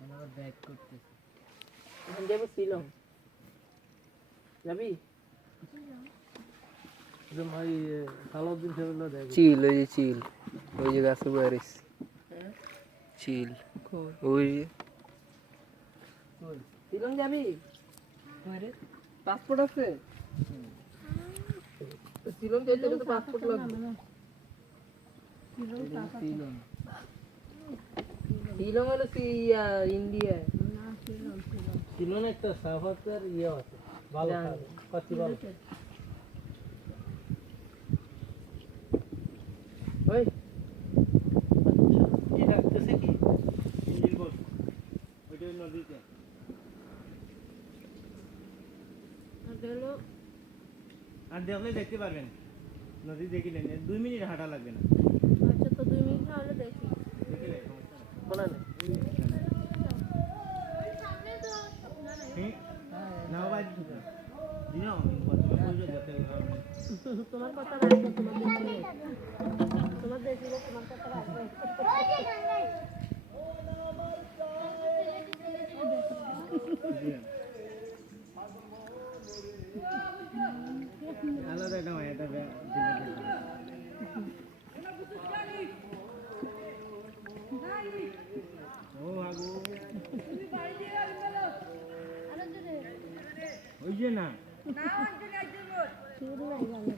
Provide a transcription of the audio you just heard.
আমরা ব্যাক করতেছি এখন যাবো শিলং যাবি ভাই সালাউদ্দিন সাহেবের দেখ চিল ওই যে চিল ওই যে গাছে বাড়িস চিল ওই যে শিলং যাবি পাসপোর্ট আছে শিলং যাইতে গেলে তো পাসপোর্ট লাগবে শিলং হলো ইন্ডিয়া শিলং একটা সাফাতের ইয়ে আছে ভালো কাছে ভালো ওই কি ডাকতেছে কি ইঞ্জিন বল ওইটা নদীতে আর দেখলে দেখতে পারবেন নদী দেখিলেন 2 মিনিট হাঁটা লাগবে না আচ্ছা তো 2 মিনিট না হলে দেখি দেখিলে সমস্যা নেই কোনা নেই না ভাই দিনো তোমার কথা রাখবো তোমার দেখিলে তোমার কথা রাখবো আলাদা একটা হয় এটা ও আগু ওই যে না শুরু হয়ে গেল